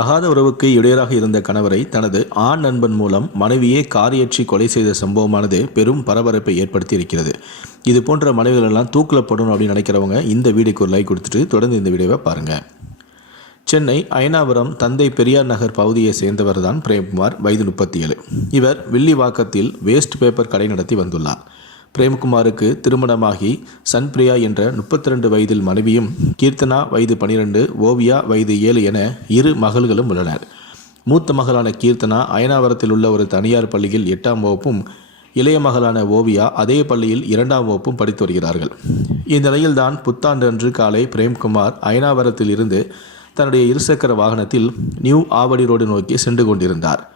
அகாத உறவுக்கு இடையராக இருந்த கணவரை தனது ஆண் நண்பன் மூலம் மனைவியே காரியற்றி கொலை செய்த சம்பவமானது பெரும் பரபரப்பை ஏற்படுத்தி இருக்கிறது இது போன்ற மனைவிகள் எல்லாம் தூக்கில் அப்படின்னு நினைக்கிறவங்க இந்த வீடியோக்கு ஒரு லைக் கொடுத்துட்டு தொடர்ந்து இந்த வீடியோவை பாருங்கள் சென்னை அயனாபுரம் தந்தை பெரியார் நகர் பகுதியை சேர்ந்தவர் தான் பிரேம்குமார் வயது முப்பத்தி ஏழு. இவர் வில்லிவாக்கத்தில் வேஸ்ட் பேப்பர் கடை நடத்தி வந்துள்ளார். பிரேம்குமாருக்கு திருமணமாகி சன்பிரியா என்ற முப்பத்தி ரெண்டு வயதில் மனைவியும் கீர்த்தனா வயது பனிரெண்டு ஓவியா வயது ஏழு என இரு மகள்களும் உள்ளனர். மூத்த மகளான கீர்த்தனா அயனாவரத்தில் உள்ள ஒரு தனியார் பள்ளியில் எட்டாம் வகுப்பும் இளைய மகளான ஓவியா அதே பள்ளியில் இரண்டாம் வகுப்பும் படித்து வருகிறார்கள். இந்நிலையில்தான் புத்தாண்டன்று புத்தாண்டு அன்று காலை பிரேம்குமார் அயனாவரத்தில் இருந்து தன்னுடைய இருசக்கர வாகனத்தில் நியூ ஆவடி ரோடு நோக்கி சென்று கொண்டிருந்தார்.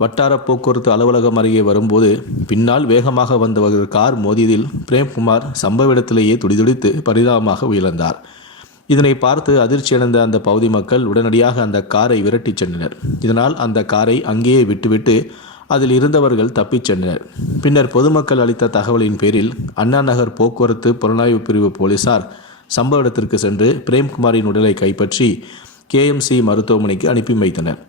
வட்டார போக்குவரத்து அலுவலகம் அருகே வரும்போது பின்னால் வேகமாக வந்த ஒரு கார் மோதியதில் பிரேம்குமார் சம்பவ இடத்திலேயே துடிதுடித்து பரிதாபமாக உயிர்ந்தார் இதனை பார்த்து அதிர்ச்சியடைந்த அந்த பகுதி மக்கள் உடனடியாக அந்த காரை விரட்டிச் சென்றனர். இதனால் அந்த காரை அங்கேயே விட்டுவிட்டு அதில் இருந்தவர்கள் தப்பிச் சென்றனர். பின்னர் பொதுமக்கள் அளித்த தகவலின் பேரில் அண்ணா நகர் போக்குவரத்து புலனாய்வு பிரிவு போலீசார் சம்பவ இடத்திற்கு சென்று பிரேம்குமாரின் உடலை கைப்பற்றி கேஎம்சி மருத்துவமனைக்கு அனுப்பி வைத்தனர்.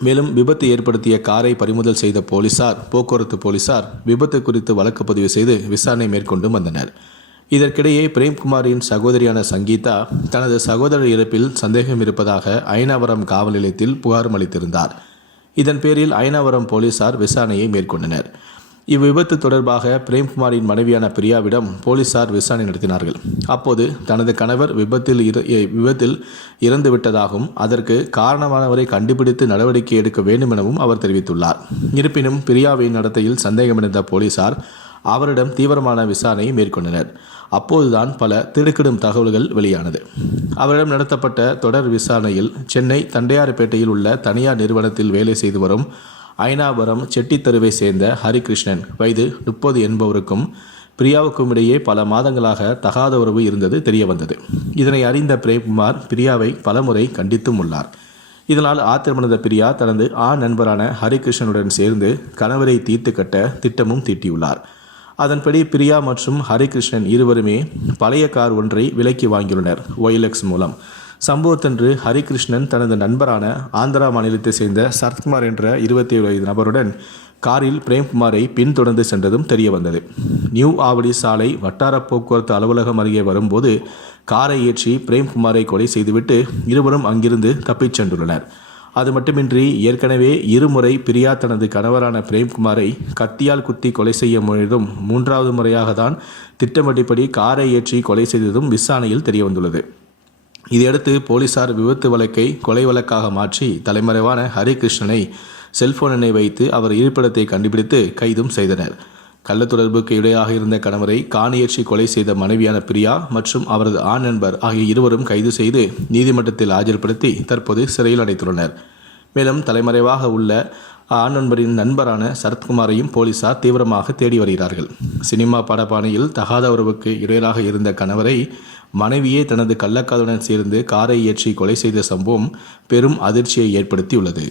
மேலும் விபத்து ஏற்படுத்திய காரை பறிமுதல் செய்த போலீசார் போக்குவரத்து போலீசார் விபத்து குறித்து வழக்கு பதிவு செய்து விசாரணை மேற்கொண்டு வந்தனர். இதற்கிடையே பிரேம்குமாரின் சகோதரியான சங்கீதா தனது சகோதரர் இறப்பில் சந்தேகம் இருப்பதாக அயனாவரம் காவல் நிலையத்தில் புகாரும் அளித்திருந்தார். இதன் பேரில் அயனாவரம் போலீசார் விசாரணையை மேற்கொண்டனர். இவ்விபத்து தொடர்பாக பிரேம்குமாரின் மனைவியான பிரியாவிடம் போலீசார் விசாரணை நடத்தினார்கள். அப்போது தனது கணவர் விபத்தில் விபத்தில் இறந்து விட்டதாகவும் அதற்கு காரணமானவரை கண்டுபிடித்து நடவடிக்கை எடுக்க வேண்டும் எனவும் அவர் தெரிவித்துள்ளார். இருப்பினும் பிரியாவின் நடத்தையில் சந்தேகமடைந்த போலீசார் அவரிடம் தீவிரமான விசாரணையை மேற்கொண்டனர். அப்போதுதான் பல திடுக்கிடும் தகவல்கள் வெளியானது. அவரிடம் நடத்தப்பட்ட தொடர் விசாரணையில் சென்னை தண்டையார்பேட்டையில் உள்ள தனியார் நிறுவனத்தில் வேலை செய்து வரும் ஐனாபுரம் செட்டித்தருவை சேர்ந்த ஹரிகிருஷ்ணன். வயது முப்பது என்பவருக்கும் பிரியாவுக்கும் இடையே பல மாதங்களாக தகாத உறவு இருந்தது தெரிய வந்தது இதனை அறிந்த பிரேம்குமார் பிரியாவை பலமுறை கண்டித்தும் உள்ளார். இதனால் ஆத்திரமடைந்த பிரியா தனது ஆண் நண்பரான ஹரிகிருஷ்ணனுடன் சேர்ந்து கணவரை தீர்த்து கட்ட திட்டமும் தீட்டியுள்ளார். அதன்படி பிரியா மற்றும் ஹரிகிருஷ்ணன் இருவருமே பழைய கார் ஒன்றை விலைக்கு வாங்கியுள்ளனர் ஒய்லெக்ஸ் மூலம். சம்பவத்தன்று ஹரிகிருஷ்ணன் தனது நண்பரான ஆந்திரா மாநிலத்தை சேர்ந்த சரத்குமார் என்ற இருபத்தி ஏழு வயது நபருடன் காரில் பிரேம்குமாரை பின்தொடர்ந்து சென்றதும் தெரிய வந்தது நியூ ஆவடி சாலை வட்டார போக்குவரத்து அலுவலகம் அருகே வரும்போது காரை ஏற்றி பிரேம்குமாரை கொலை செய்துவிட்டு இருவரும் அங்கிருந்து தப்பிச் சென்றுள்ளனர். அது மட்டுமின்றி ஏற்கனவே இருமுறை பிரியா தனது கணவரான பிரேம்குமாரை கத்தியால் குத்தி கொலை செய்ய முயலும் மூன்றாவது முறையாக தான் திட்டமிட்டபடி காரை ஏற்றி கொலை செய்ததும் விசாரணையில் தெரியவந்துள்ளது. இதையடுத்து போலீசார் விபத்து வழக்கை கொலை வழக்காக மாற்றி தலைமறைவான ஹரிகிருஷ்ணனை செல்போனினை வைத்து அவர் இருப்பிடத்தை கண்டுபிடித்து கைதும் செய்தனர். கள்ள தொடர்புக்கு இடையாக இருந்த கணவரை காணியேற்றி கொலை செய்த மனைவியான பிரியா மற்றும் அவரது ஆண் நண்பர் ஆகிய இருவரும் கைது செய்து நீதிமன்றத்தில் ஆஜர்படுத்தி தற்போது சிறையில் அடைத்துள்ளனர். மேலும் தலைமறைவாக உள்ள ஆண் நண்பரின் நண்பரான சரத்குமாரையும் போலீசார் தீவிரமாக தேடி வருகிறார்கள். சினிமா படப்பாணியில் தகாத உறவுக்கு இடையராக இருந்த கணவரை மனைவியே தனது கள்ளக்காதலுடன் சேர்ந்து காரை ஏற்றி கொலை செய்த சம்பவம் பெரும் அதிர்ச்சியை ஏற்படுத்தியுள்ளது.